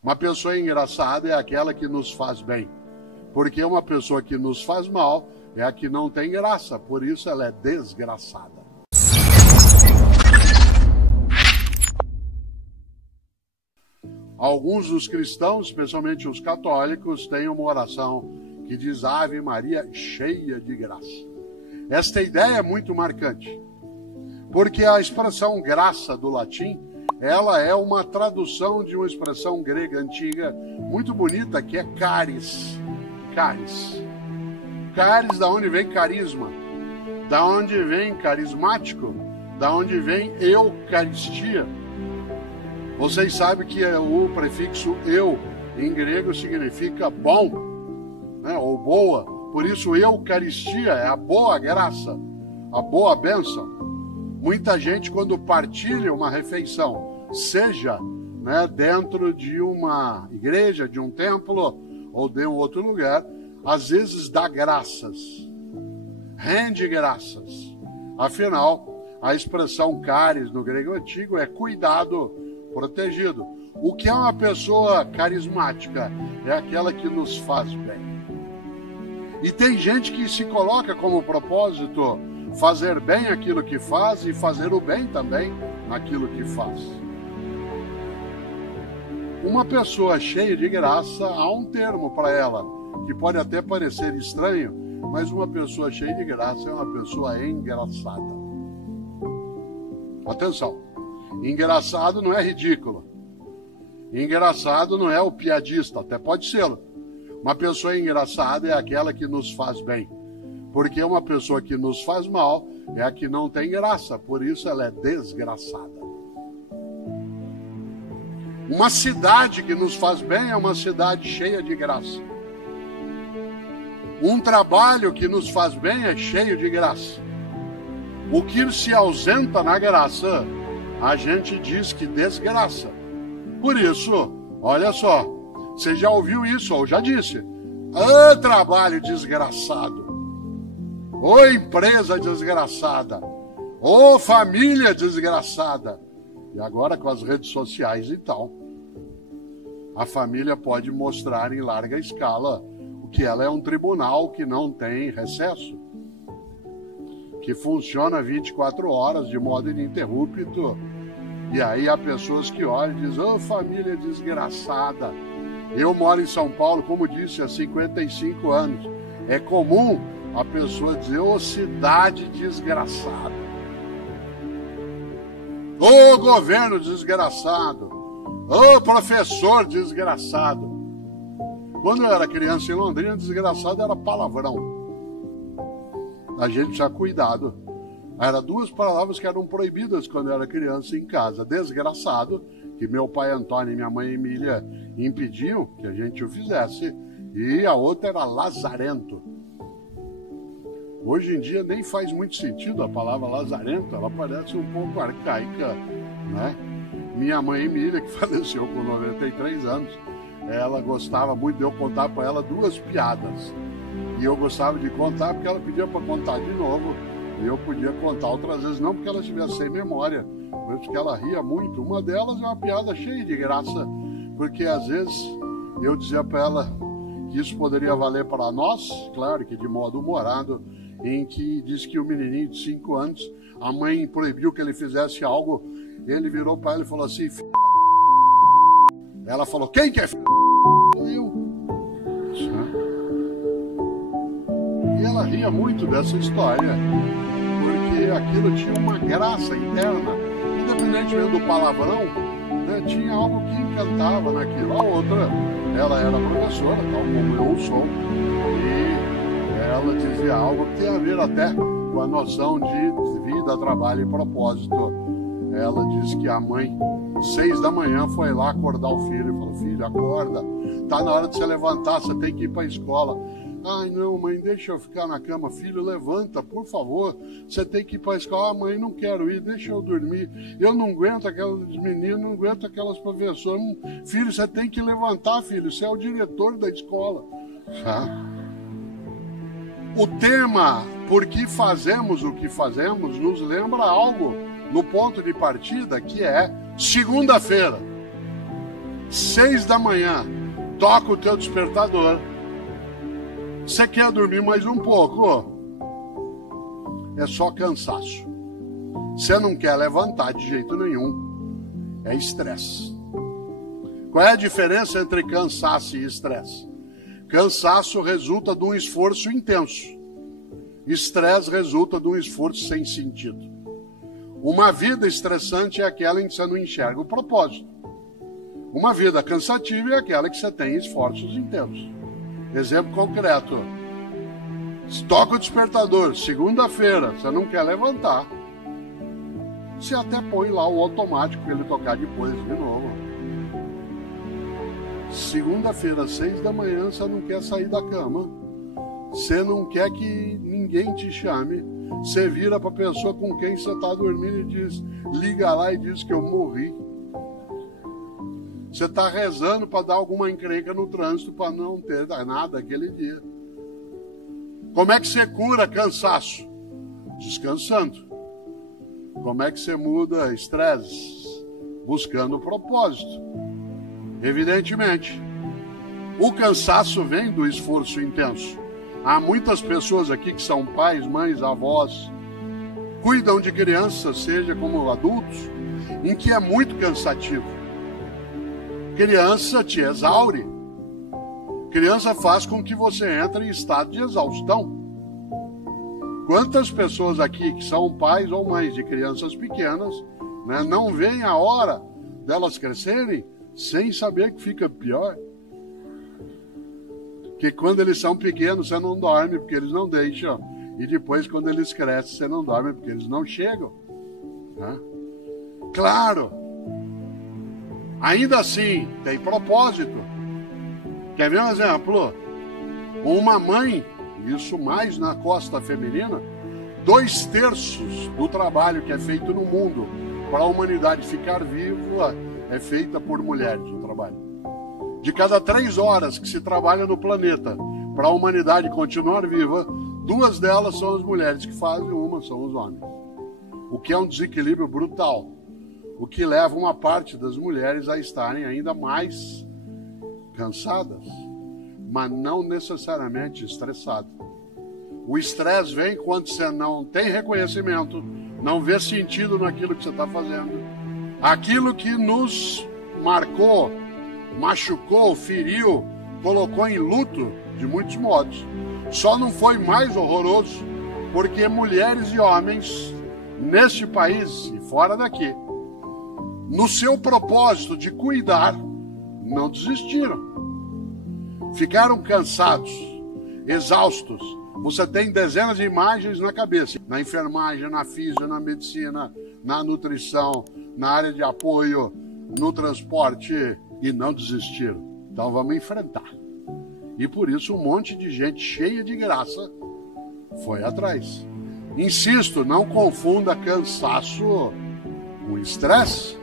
Uma pessoa engraçada é aquela que nos faz bem, porque uma pessoa que nos faz mal é a que não tem graça, por isso ela é desgraçada. Alguns dos cristãos, especialmente os católicos, têm uma oração que diz Ave Maria cheia de graça. Esta ideia é muito marcante, porque a expressão graça do latim, ela é uma tradução de uma expressão grega antiga muito bonita, que é caris. Caris. Caris, da onde vem carisma, da onde vem carismático, da onde vem eucaristia. Vocês sabem que o prefixo eu, em grego, significa bom, né, ou boa. Por isso, eucaristia é a boa graça, a boa bênção. Muita gente, quando partilha uma refeição, seja, né, dentro de uma igreja, de um templo ou de um outro lugar, às vezes dá graças, rende graças. Afinal, a expressão caris no grego antigo é cuidado, protegido. O que é uma pessoa carismática? É aquela que nos faz bem. E tem gente que se coloca como propósito fazer bem aquilo que faz e fazer o bem também naquilo que faz. Uma pessoa cheia de graça, há um termo para ela, que pode até parecer estranho, mas uma pessoa cheia de graça é uma pessoa engraçada. Atenção, engraçado não é ridículo. Engraçado não é o piadista, até pode ser. Uma pessoa engraçada é aquela que nos faz bem, porque uma pessoa que nos faz mal é a que não tem graça, por isso ela é desgraçada. Uma cidade que nos faz bem é uma cidade cheia de graça. Um trabalho que nos faz bem é cheio de graça. O que se ausenta na graça, a gente diz que desgraça. Por isso, olha só, você já ouviu isso, ou já disse, ô trabalho desgraçado, ô empresa desgraçada, ô família desgraçada. E agora com as redes sociais e tal, a família pode mostrar em larga escala o que ela é um tribunal que não tem recesso, que funciona 24 horas de modo ininterrupto. E aí há pessoas que olham e dizem, ô família desgraçada. Eu moro em São Paulo, como disse, há 55 anos. É comum a pessoa dizer, ô cidade desgraçada. Ô governo desgraçado. Ô professor desgraçado. Quando eu era criança em Londrina, desgraçado era palavrão. A gente precisa cuidado. Eram duas palavras que eram proibidas quando eu era criança em casa. Desgraçado, que meu pai Antônio e minha mãe Emília impediam que a gente o fizesse. E a outra era lazarento. Hoje em dia nem faz muito sentido a palavra lazarento, ela parece um pouco arcaica, né? Minha mãe Emília, que faleceu com 93 anos, ela gostava muito de eu contar para ela duas piadas. E eu gostava de contar porque ela pedia para contar de novo. E eu podia contar outras vezes, não porque ela estivesse sem memória, mas porque ela ria muito. Uma delas é uma piada cheia de graça, porque às vezes eu dizia para ela que isso poderia valer para nós, claro que de modo humorado, em que diz que o menininho de 5 anos, a mãe proibiu que ele fizesse algo, ele virou para ela e falou assim, ela falou, quem que é filho? Eu. E ela ria muito dessa história, porque aquilo tinha uma graça interna, independentemente do palavrão, né, tinha algo que encantava naquilo. A outra, ela era professora, tal como eu sou, e ela dizia algo que tem a ver até com a noção de vida, trabalho e propósito. Ela disse que a mãe, 6 da manhã, foi lá acordar o filho e falou, filho, acorda, tá na hora de você levantar, você tem que ir para a escola. Ai, não, mãe, deixa eu ficar na cama. Filho, levanta, por favor. Você tem que ir para a escola. Ah, mãe, não quero ir, deixa eu dormir. Eu não aguento aqueles meninos, não aguento aquelas professoras. Filho, você tem que levantar, filho. Você é o diretor da escola. O tema, por que fazemos o que fazemos, nos lembra algo no ponto de partida, que é segunda-feira. 6 da manhã, toca o teu despertador. Você quer dormir mais um pouco? É só cansaço. Você não quer levantar de jeito nenhum. É estresse. Qual é a diferença entre cansaço e estresse? Cansaço resulta de um esforço intenso. Estresse resulta de um esforço sem sentido. Uma vida estressante é aquela em que você não enxerga o propósito. Uma vida cansativa é aquela que você tem esforços intensos. Exemplo concreto. Toca o despertador, segunda-feira, você não quer levantar. Você até põe lá o automático para ele tocar depois de novo. Segunda-feira, 6 da manhã, você não quer sair da cama. Você não quer que ninguém te chame. Você vira para a pessoa com quem você está dormindo e diz, liga lá e diz que eu morri. Você está rezando para dar alguma encrenca no trânsito para não ter nada aquele dia. Como é que você cura cansaço? Descansando. Como é que você muda estresse? Buscando propósito. Evidentemente, o cansaço vem do esforço intenso. Há muitas pessoas aqui que são pais, mães, avós, cuidam de crianças, seja como adultos, em que é muito cansativo. Criança te exaure. Criança faz com que você entre em estado de exaustão. Quantas pessoas aqui que são pais ou mães de crianças pequenas, né, não veem a hora delas crescerem sem saber que fica pior? Que quando eles são pequenos você não dorme porque eles não deixam. E depois quando eles crescem você não dorme porque eles não chegam. Né? Claro. Ainda assim, tem propósito. Quer ver um exemplo? Uma mãe, isso mais na costa feminina, 2/3 do trabalho que é feito no mundo para a humanidade ficar viva é feita por mulheres, o trabalho. De cada 3 horas que se trabalha no planeta para a humanidade continuar viva, 2 delas são as mulheres que fazem, uma são os homens. O que é um desequilíbrio brutal. O que leva uma parte das mulheres a estarem ainda mais cansadas, mas não necessariamente estressadas. O estresse vem quando você não tem reconhecimento, não vê sentido naquilo que você está fazendo. Aquilo que nos marcou, machucou, feriu, colocou em luto de muitos modos. Só não foi mais horroroso porque mulheres e homens neste país e fora daqui, no seu propósito de cuidar, não desistiram. Ficaram cansados, exaustos. Você tem dezenas de imagens na cabeça. Na enfermagem, na física, na medicina, na nutrição, na área de apoio, no transporte. E não desistiram. Então vamos enfrentar. E por isso um monte de gente cheia de graça foi atrás. Insisto, não confunda cansaço com estresse.